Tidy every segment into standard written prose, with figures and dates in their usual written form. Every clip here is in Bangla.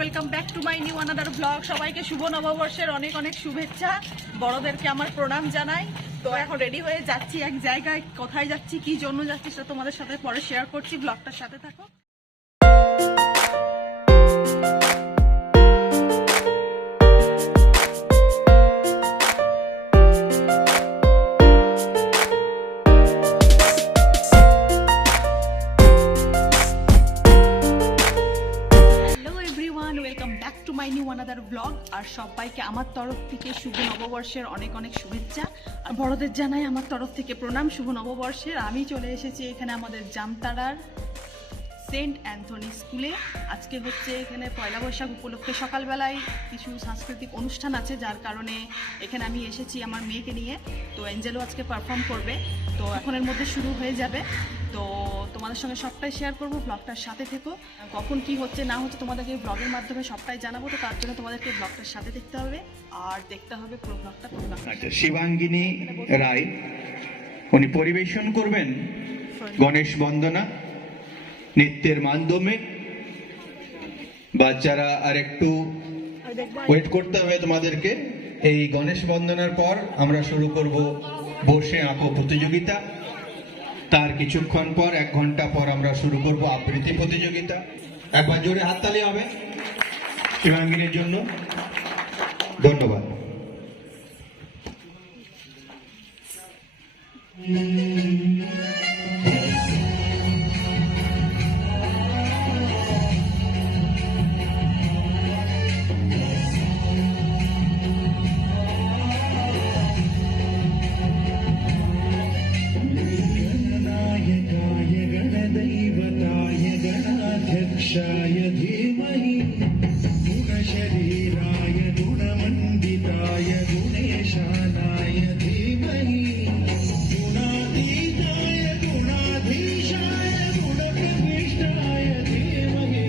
Welcome back to my new another blog. সবাইকে শুভ নববর্ষের অনেক অনেক শুভেচ্ছা। বড়দেরকে আমার প্রণাম জানাই। তো এখন রেডি হয়ে যাচ্ছি এক জায়গায়। কোথায় যাচ্ছি, কি জন্য যাচ্ছি সেটা তোমাদের সাথে পরে শেয়ার করছি। ব্লগটার সাথে থাকো। Welcome back to my new another blog. আর সবাইকে আমার তরফ থেকে শুভ নববর্ষের অনেক অনেক শুভেচ্ছা। আর বড়দের জানাই আমার তরফ থেকে প্রণাম শুভ নববর্ষের। আমি চলে এসেছি এখানে আমাদের জামতারার সেন্ট অ্যান্থনি স্কুলে। আজকে হচ্ছে এখানে পয়লা বৈশাখ উপলক্ষে সকালবেলায় কিছু সাংস্কৃতিক অনুষ্ঠান আছে, যার কারণে এখানে আমি এসেছি আমার মেয়েকে নিয়ে। তো অ্যাঞ্জেলও আজকে পারফর্ম করবে। তো এখনের মধ্যে শুরু হয়ে যাবে। তো তোমাদের সঙ্গে সবটাই শেয়ার করবো, ব্লগটার সাথে থেকো। কখন কি হচ্ছে না হচ্ছে তোমাদেরকে ব্লগের মাধ্যমে সবটাই জানাবো। তো তার জন্য তোমাদেরকে ব্লগটার সাথে দেখতে হবে আর দেখতে হবে পুরো ব্লগটা। শিবাঙ্গিনী রায় উনি পরিবেশন করবেন গণেশ বন্দনা নৃত্যের মাধ্যমে। বাচ্চারা আর একটু ওয়েট করতে হবে তোমাদেরকে। এই গণেশ বন্দনার পর আমরা শুরু করব বসে আঁকো প্রতিযোগিতা। তার কিছুক্ষণ পর 1 ঘন্টা পর আমরা শুরু করব আবৃত্তি প্রতিযোগিতা। একবার জোরে হাততালি হবে শিবাঙ্গিনীর জন্য। ধন্যবাদ। गणाध्यक्षाय धीमहि गुणशरीराय गुणमण्डिताय गुणेशानाय धीमहि गुणातीताय गुणाधीशाय गुणप्रविष्टाय धीमहि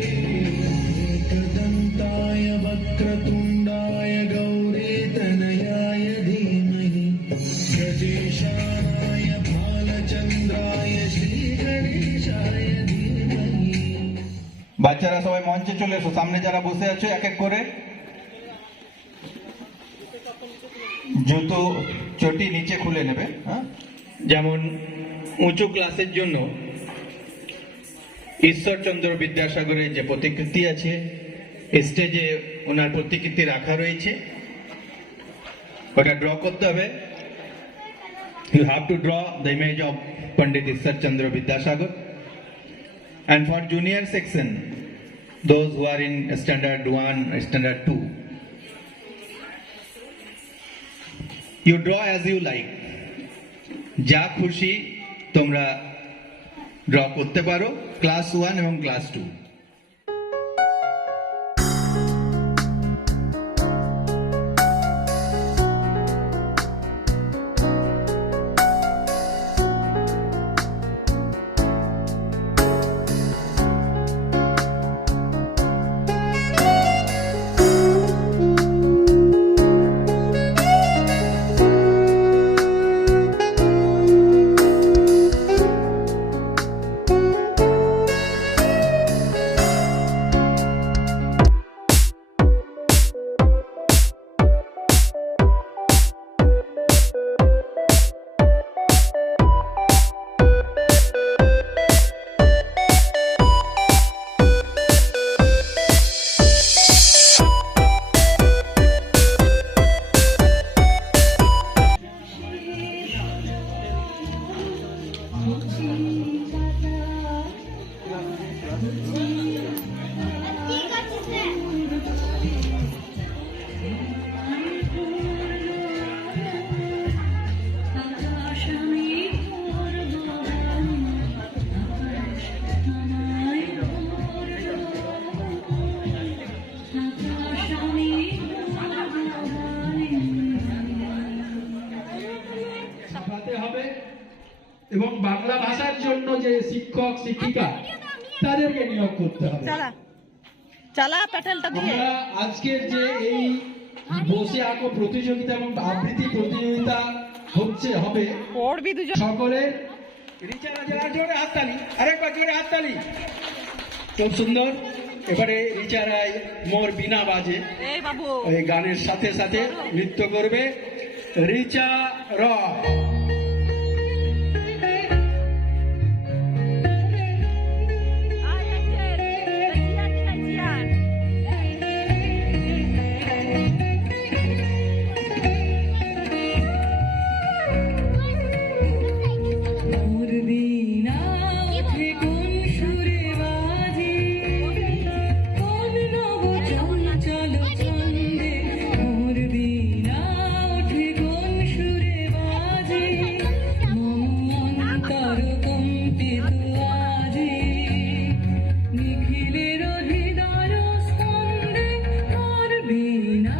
एकदन्ताय वक्रतुण्डाय गौरीतनयाय धीमहि गजेशानाय भालचन्द्राय श्रीगणेशाय বাচ্চারা সবাই মঞ্চে চলে এসো। সামনে যারা বসে আছো এক এক করে জুতো চটি নিচে খুলে নেবে। যেমন উঁচু ক্লাসের জন্য ঈশ্বরচন্দ্র বিদ্যাসাগরের যে প্রতিকৃতি আছে, স্টেজে ওনার প্রতিকৃতি রাখা রয়েছে, ওটা ড্র করতে হবে। You have to draw the image of Pandit Ishwarchandra Vidyasagar. And for junior section, those who are in standard 1, standard 2, you draw as you like. যা খুশি তোমরা ড্র করতে পারো, ক্লাস 1 এবং ক্লাস 2। এবং বাংলা ভাষার জন্য যে শিক্ষক শিক্ষিকা তাদেরকে নিয়োগ করতে হবে। আজকের যে এই বসে আঁকো প্রতিযোগিতা এবং আবৃত্তি প্রতিযোগিতা হবে সকলের জোরে হাততালি, আরেকবার জোরে হাততালি। খুব সুন্দর। এবারে রিচা রায় মোর বিনা বাজে এই বাবু এই গানের সাথে সাথে নৃত্য করবে রিচা রয়। মোর বীণা ওঠে কোন সুরে বাজে, কোন নব চঞ্চল ছন্দে। মোর বীণা ওঠে কোন সুরে বাজে, মন অন্তর কম্পিত আজে। নিখিলের হৃদয় স্পন্দে মোর বীণা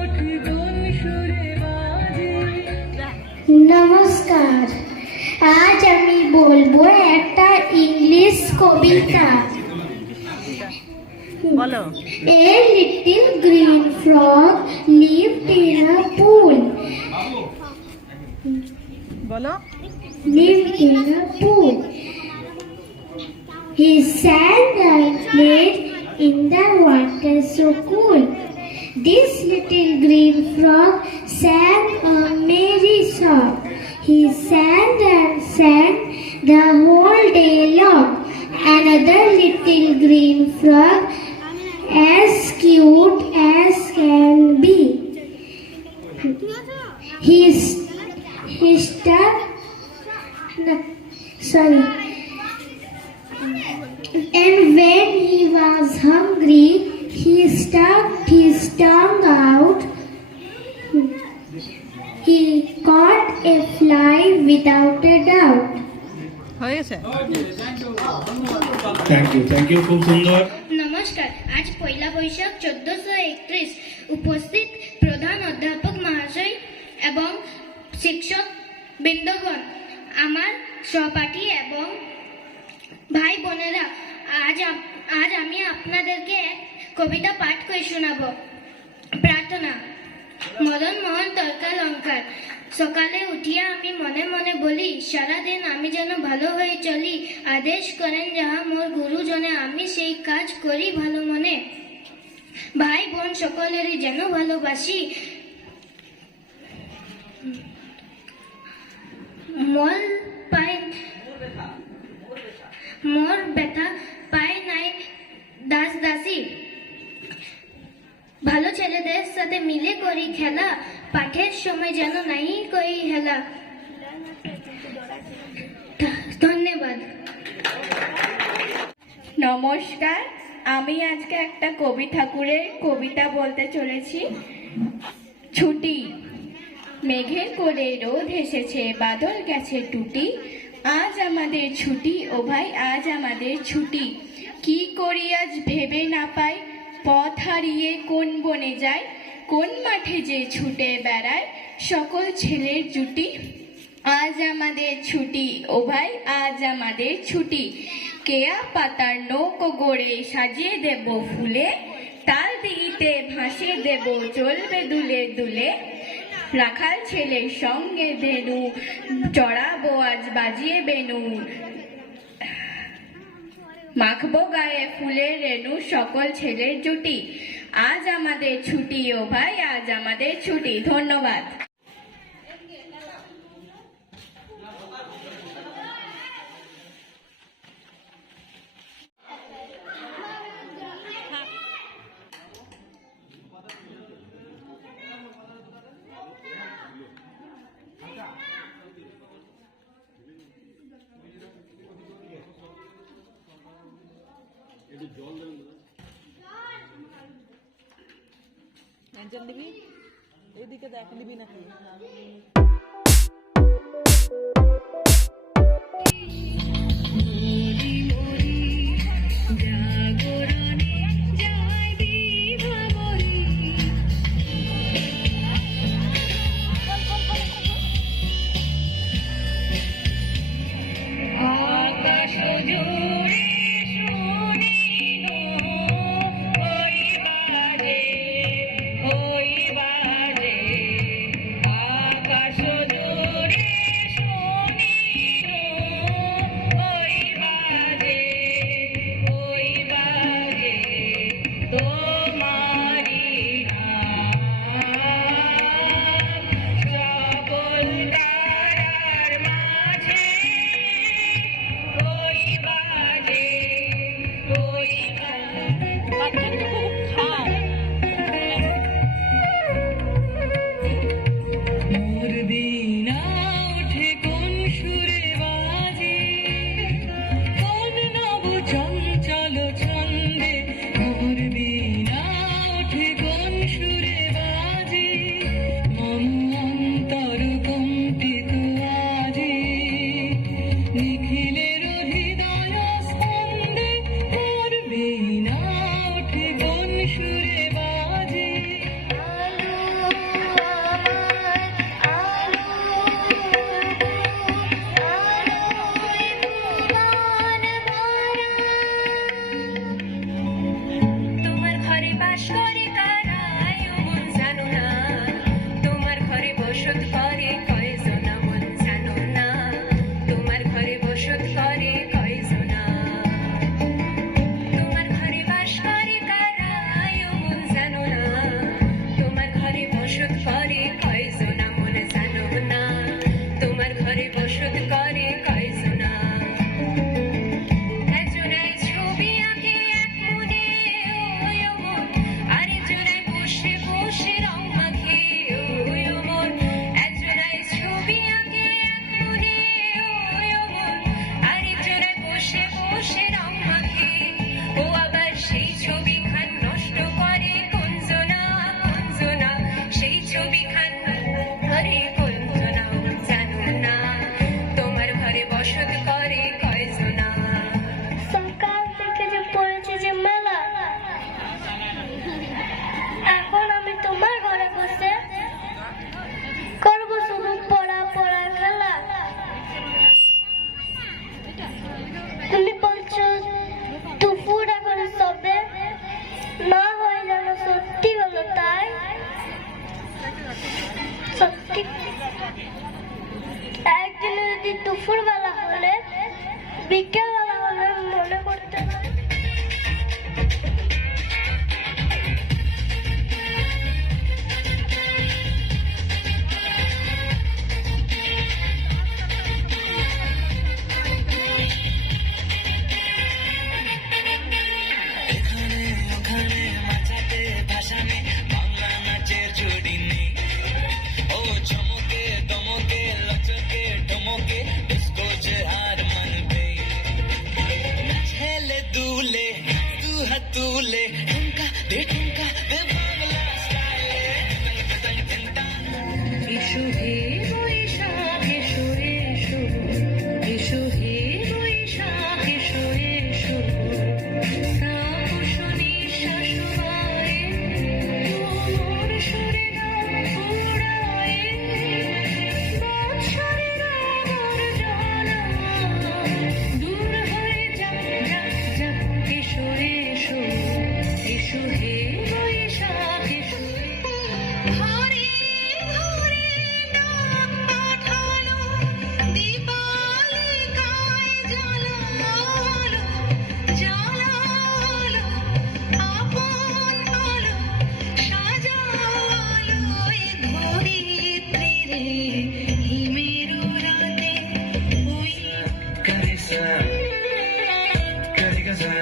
ওঠে কোন সুরে বাজে। নমস্কার, আজ আমি বলবো একটা ইংলিশ কবিতা। বলো A little green frog lived in a pool. বলো Lived in a pool. He sang and played in the water so cool. This little green frog sang a merry song. He sang and sang the whole day long. Another little green frog, as cute as can be, he stuck. No, sorry. And when he was hungry, he stuck his tongue out. He caught a fly without a doubt. হয়ে গেছে থ্যাংক ইউ খুব সুন্দর। নমস্কার, আজ পয়লা বৈশাখ 1431। উপস্থিত প্রধান অধ্যাপক মহাশয় এবং শিক্ষক বৃন্দগণ, আমার সহপাঠী এবং ভাই বোনেরা, আজ আমি আপনাদেরকে এক কবিতা পাঠ করে শোনাব। প্রার্থনা। মদন মোহন তর্কালঙ্কার। সকালে উঠিয়া আমি মনে মনে বলি, সারাদিন আমি যেন ভালো হয়ে চলি। আদেশ করেন যাহা মোর গুরুজনে, আমি সেই কাজ করি ভালো মনে। ভাই বোন সকলেরই যেন ভালোবাসি। মোর ব্যথা পায় নাই দাস দাসী। ভালো ছেলেদের সাথে মিলে করি খেলা, পাঠের সময় যেন নাই করি হেলা। ধন্যবাদ। নমস্কার, আমি আজকে একটা কবি ঠাকুরের কবিতা বলতে চলেছি। ছুটি। মেঘের কোলে রোদ এসেছে, বাদল গেছে টুটি। আজ আমাদের ছুটি ও ভাই, আজ আমাদের ছুটি। কি করি আজ ভেবে না পাই, পথ হারিয়ে কোন বনে যায়, কোন মাঠে যে ছুটে বেড়ায় সকল ছেলের জুটি। আজ আমাদের ছুটি ও ভাই, আজ আমাদের ছুটি। কেয়া পাতার নৌকো গড়ে সাজিয়ে দেব ফুলে, তাল দিঘিতে ভাসিয়ে দেব চলবে দুলে দুলে। রাখাল ছেলের সঙ্গে ধেনু চড়াবো আজ বাজিয়ে বেনু, মাখবো গায়ে ফুলের রেণু সকল ছেলের জুটি। আজ আমাদের ছুটি ও ভাই, আজ আমাদের ছুটি। ধন্যবাদ। একজন দিবি, এইদিকে দেখ নিবি নাকি? আকাশ জুড়ে কোকিলের হৃদয় স্পন্দে করবে না ওঠে কোন সুরে বাজে তোমার ঘরে বাস করে কারা মন জানো না তোমার ঘরে বসত করে কয়জনা মন জানো না তোমার ঘরে বসত করে কয়জনা তোমার ঘরে বাস করে কারা মন জানো না তোমার ঘরে বসত করে কয়জনা মন জানো না তোমার ঘরে বসত করে কয়জনা একজনায় ছবি আঁকে এক মনে ওই মন আরেকজনায় বসে বসে রং মাখে ওই মন একজনায় ছবি আঁকে এক মনে ওই মন আরেকজনায় বসে বসে রং মাখে ও আবার সেই ছবিখান নষ্ট করে কোনজনা কোনজনা সেই ছবিখান করে কোনজনা জানো না তোমার ঘরে বসত করে কয়জনা সকাল থেকে যে পড়েছে যে মেলা, এখন আমি তোমার ঘরে বসে করবো শুধু পড়া পড়া খেলা। তুমি বলছো দুপুর এখন সবে না হয় যেন সত্যি হলো তাই সত্যি একদিনে যদি দুপুর বেলা হলে বিকেল বেলা হলে মনে করতে হয়। এখানে ওখানে মাঝাতে ভাসানে বাংলা নাচের জুড়ি নেই ও চমকে দমকে লচকে ঢমকে ডিস্কো যে হার মানবে ছেলে দুলে তু হাতুলে ঠুমকা দে বাংলা স্টাইলে এসো হে বৈশাখ এসো এসো এসো হে বৈশাখ এসো এসো তাপস নিঃশ্বাস বায়ে তোমার সুরে গান উড়ায়ে বৎসরের আবার জ্বালা দূর হয়ে যাক এসো এসো এসো হে বৈশাখ এসো ঘরে ঘরে ডাক পাঠালো দীপালিকায় জ্বালালো জ্বালালো আপন আলো সাজালো এ ধরিত্রী রে হিমের রাতে ওই करे सा करेगा सा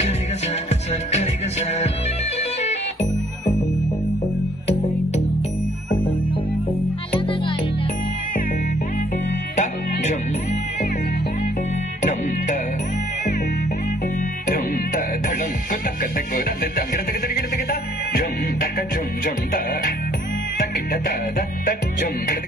करेगा सा करेगा सा Dum dum da dum da dum kuta kata kura da da gira da gira da gira da dum da ka dum da da da da da da dum